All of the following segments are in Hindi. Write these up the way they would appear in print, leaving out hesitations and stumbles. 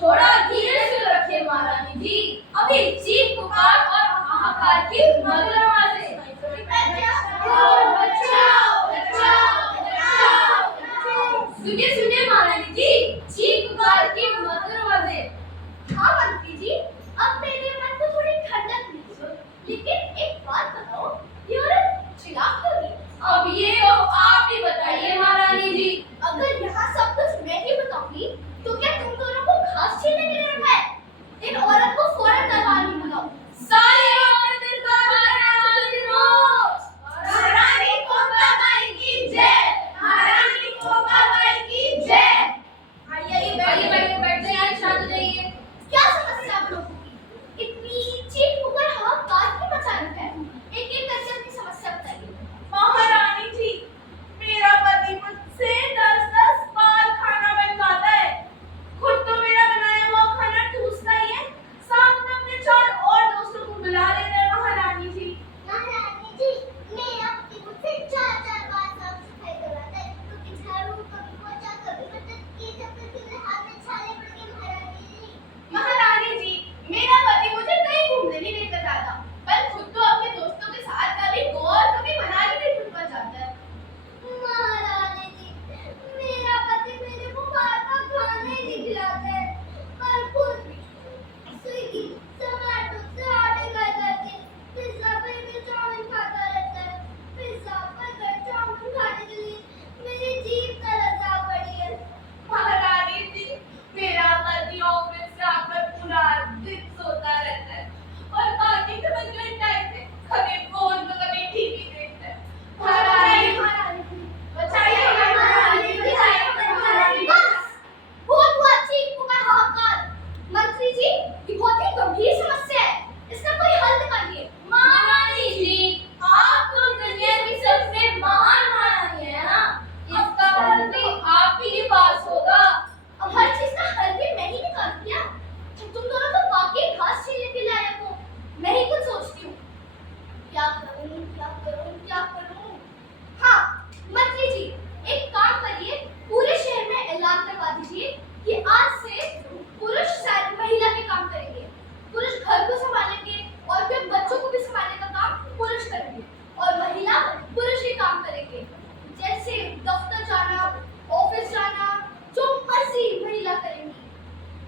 थोड़ा धीरे से रखिए महारानी जी। अभी चीख पुकार और हाहाकार की मधुर आवाजें। सुनिए सुनिए महारानी जी, चीख पुकार की मधुर आवाजें। हाँ मंत्री जी, अब मेरे मन को थोड़ी ठंडक मिली, लेकिन एक बात बताओ, ये औरत चिल्ला क्यों रही? अब ये तो आप ही बताइए महारानी जी। अगर यहाँ सब कुछ मैं ही बताऊंगी, तो क्या तुम दोनों को घास छीलने के लिए रखा है? इन औरत को फौरन दरबार में बुलाओ। सारी औरतें दरबार में हाजिर हो। महारानी कोकाबाई की जय, महारानी कोकाबाई की जय। आइए बैठ जाइए, शांत हो जाइए। क्या समस्या आप लोगों की? इतनी चीख पुकार हाहाकार क्यों मचा रखा है? एक एक करके अपनी समस्या बताइए। महारानी जी, मेरा पति मुझसे 10-10 बार खाना बनवाता है। खुद तो मेरा बनाया हुआ खाना ठूसता ही है, साथ में अपने 4 और दोस्तों को बुला लेता है। महारानी जी, मेरा पति मुझसे 4-4 बार साफ सफाई करवाता है, कभी झाड़ू, कभी पोछा, कभी बर्तन, ये जब तक मेरे हाथ में छाले पड़ गए। महारानी जी, मेरा पति मुझे कहीं घूमने नहीं लेकर जाता, पर खुद तो अपने दोस्तों के साथ कभी गोवा और कभी मनाली भी घूमकर जाता है। महारानी जी, मेरा पति मेरे को बाहर का खाना ही नहीं खिलाता है, पर खुद स्विगी, जोमैटो से ऑर्डर कर करके पिज्जा, बर्गर, चाउमीन खाता रहता है। पिज्जा, बर्गर, चाउमीन खाने के लिए मेरी जीभ तरस जा पड़ी है। महारानी जी, मेरा पति ऑफिस से आकर पूरा दिन सोता रहता है और बाकी के बचे टाइम पे कभी फोन तो कभी टीवी देखता है। महारानी जी, बचाइए महारानी जी, बचाइए। बस, बहुत हुआ चीख पुकार हाहाकार। मंत्री जी, ये बहुत ही गंभीर समस्या है, इसका कोई हल निकालिए। महारानी जी, आप तो दुनिया की सबसे महान महारानी है ना, इसका हल भी आप ही के पास होगा। अब हर चीज का हल भी मैं ही निकालती हूँ। तुम दोनों तो वाकई घास छीलने के लायक हो। मैं ही कुछ सोचती हूँ, क्या करूँ, क्या करूँ, क्या करूँ? हाँ, मंत्री जी, एक काम करिए, पूरे शहर में ऐलान करवा दीजिए कि आज से पुरुष महिला के काम करेंगे। पुरुष घर को संभालेंगे और फिर बच्चों को भी संभालने का काम पुरुष करेंगे, और महिला पुरुष ही काम करेंगे। जैसे दफ्तर जाना, ऑफिस जाना, जो मर्जी महिला करेंगी।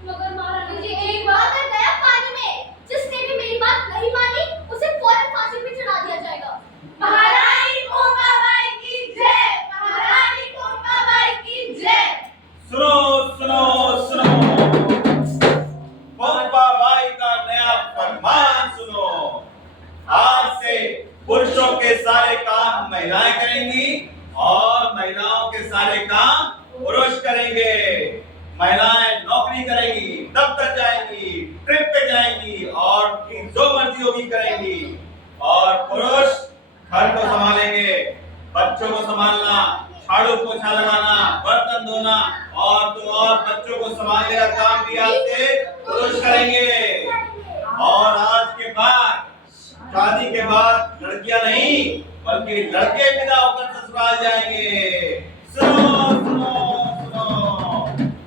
मगर महारानी जी, एक बात अगर गया पानी में, जिसने भी मेरी बात नहीं मानी, उसे फौरन फांसी पे चढ़ा दिया जाएगा। महारानी कोकाबाई की जय, महारानी कोकाबाई की जय। सुनो सुनो सुनो, कोकाबाई का नया फरमान सुनो। आज से पुरुषों के सारे काम महिलाएं करेंगी और महिलाओं के सारे काम पुरुष करेंगे। महिलाएं नौकरी करेंगी, दफ्तर जाएंगी, ट्रिप पे जाएंगी और जो मर्जी होगी करेंगी, और पुरुष घर को संभालेंगे, बच्चों को संभालना, झाड़ू पोछा लगाना, बर्तन धोना और बच्चों को संभालने का काम भी आज से पुरुष करेंगे। और आज के बाद, शादी के बाद लड़कियां नहीं बल्कि लड़के विदा होकर ससुराल जाएंगे। सुनो सुनो सुनो,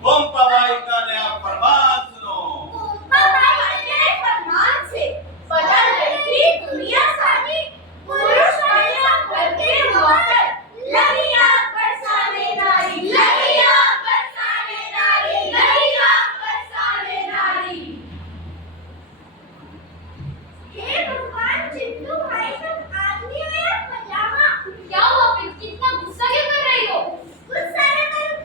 कोकाबाई का नया फरमान सुनो। कोकाबाई के फरमान से बदल गई दुनिया सारी। पुरुष महिला घर के नौकर, लगी आग बरसाने नारी, लगी आग बरसाने नारी, लगी आग बरसाने नारी। हे भगवान, चिंटू भाई सब आदमी में पजामा। क्या हुआ फिर? कितना गुस्सा क्यों कर रही हो? गुस्सा न करो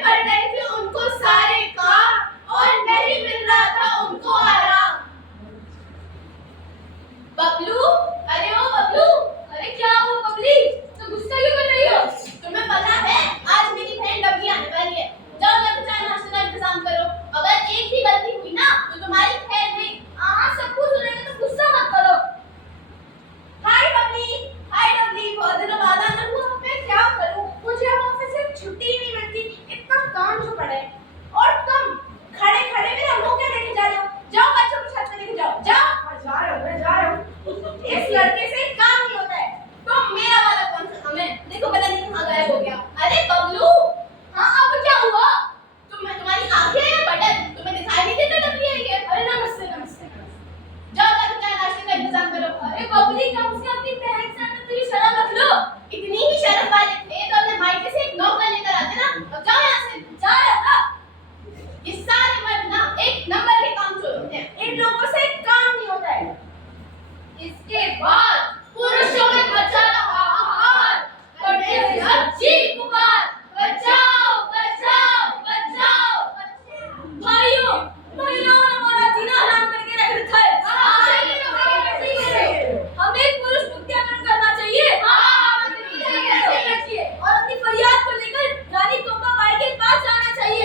पड़ गए थे उनको सारे काम और नहीं मिल रहा था उनको आराम। बबलू, अरे ओ बबलू, अरे क्या हुआ बबली, तो गुस्सा क्यों कर रही हो? तुम्हें पता है आज मेरी बहन डबली आने वाली है, जाओ जाकर चाय नाश्ते का इंतजाम करो। अगर एक भी गलती हुई ना तो तुम्हारी खैर नहीं। हाँ सब कुछ सुनेंगे तो गुस्सा मत करो। हाय डबली, बहुत दिनों बाद आना हुआ। मैं क्या करूं, मुझे अब ऑफिस से छुट्टी ही नहीं मिलती, इतना काम जो पड़ा है। और तुम खड़े खड़े मेरा मुंह क्या देखे जा रहे हो? जाओ बच्चों को छत पे लेके जाओ, जाओ। मैं जा रहा हूं। इस लड़के से काम नहीं होता है। तो मेरा वाला कौन सा काम है? देखो पता नहीं कहां गायब हो गया। अरे बबलू, हाँ अब क्या हुआ? तुम्हारी आंखें या बटन तुम्हें दिखाई नहीं देता डबली आई है? अरे नमस्ते नमस्ते। जाओ जाकर चाय नाश्ते का इंतजाम करो। अरे बबली, कम से कम अपनी बहन से आने तुझे शर्म रख लो। इतनी ही शर्म वाले थे तो अपने मायके से एक नौकर लेकर आते ना। अब जाओ यहाँ से, जा रहा। ये सारे मर्द ना एक नंबर के काम चोर होते हैं। इन लोगों से काम नहीं होता है। इसके बाद पुरुषों में मचा हाहाकार, करते हुए हर चीख पुकार, बचाओ बचाओ बचाओ। भाइयों, महिलाओं ने हमारा जीना हराम करके रख रखा है। हमें पुरुष मुक्तिकरण करना चाहिए। और अपनी फरियाद को लेकर रानी तोपा बाई के पास जाना चाहिए।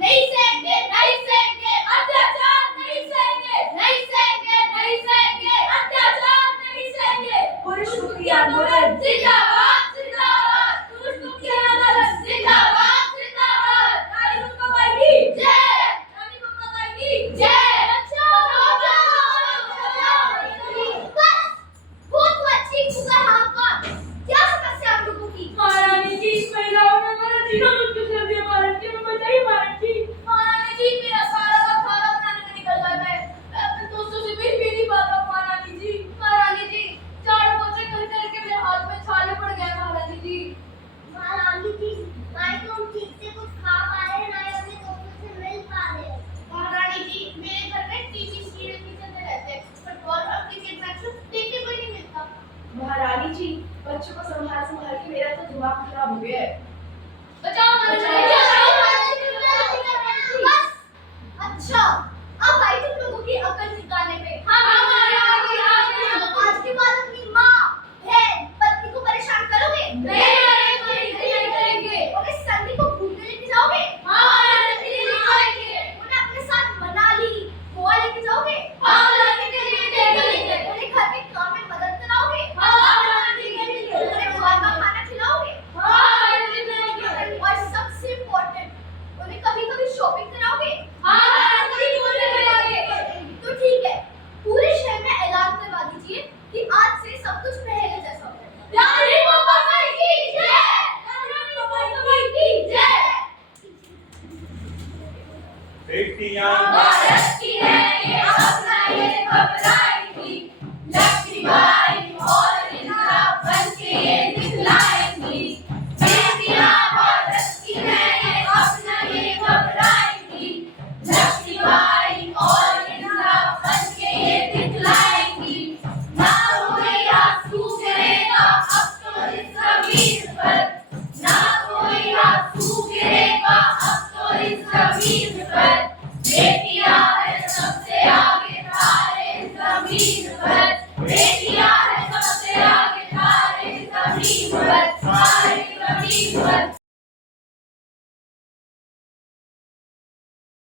नहीं सहेंगे, नहीं सहेंगे, अत्याचार नहीं सहेंगे, नहीं सहेंगे, नहीं सहेंगे। अत्याचार नहीं सहेंगे। पुरुष मुक्ति आंदोलन जिंदाबाद जिंदाबाद, पुरुष मुक्ति आंदोलन जिंदाबाद जिंदाबाद। रानी तोपा बाई की जय, रानी तोपा बाई की जय। बचाओ बस बहुत तो अच्छी पुकार हाहाकार। क्या समस्या आप लोगों की? महारानी जी, महिलाओं ने हमारा जीना मुश्किल कर दिया। महारानी जी, हमें बताइए महारानी जी। महारानी जी, मेरा सारा वक्त खाना बनाने में निकल जाता है। मैं अपने दोस्तों से मिल भी नहीं पाता हूँ महारानी जी। महारानी जी, झाड़ू पोछे कर करके मेरे हाथ में छाले पड़ गए महारानी जी। महारानी जी, ना ही तो हम ठीक से कुछ खा पा रहे हैं, ना ही अपने दोस्तों से मिल पा रहे हैं। महारानी जी, मेरे घर में टीवी सीरियल भी चलते रहते हैं, फुटबॉल और क्रिकेट मैच देखने को ही नहीं मिलता। महारानी जी, बच्चों को संभाल संभाल के मेरा तो दिमाग खराब हो गया है। बचाओ महारानी जी। बस अच्छा, अब आई तुम लोगों की अकल ठिकाने पे। हाँ महारानी जी, आज के बाद अपनी माँ, बहन, पत्नी को परेशान करोगे? नहीं करेंगे। उन्हें संधि को घूमने लेके जाओगे? हाँ महारानी जी, नहीं करेंगे। उन्हें अपने साथ मनाली, गोवा लेके जाओगे? हाँ महारानी जी, करेंगे। उन्हें घर के काम में मदद कराओगे? हाँ महारानी जी, करेंगे। उन्हें बाहर का खाना खिलाओगे? हाँ महारानी जी, करेंगे। और सबसे इम्पोर्टेंट, उन्हें कभी-कभी शॉपिंग कराओगे? हाँ महारानी जी, करेंगे। तो ठीक है, पूरे शहर में ऐलान करवा दीजिए कि आज से सब कुछ पहले जैसा हो जाएगा। रानी तोपा बाई की जय, रानी तोपा बाई की जय। बेटियां भारत की है ये अपना ये घबराएंगी, लक्ष्मीबाई और इंदिरा बनके ये दिखलाएंगी। बेटियां भारत की है ये अपना ये घबराएंगी, लक्ष्मीबाई और इंदिरा बनके ये दिखलाएंगी। ना कोई आंसू गिरेगा अब तो इस जमीन पर, ना कोई आंसू गिरेगा अब तो इस जमीन पर। बेटियां है सबसे आगे सारे जमीन पर, बेटियां है सबसे आगे सारे जमीन पर, सारे जमीन पर।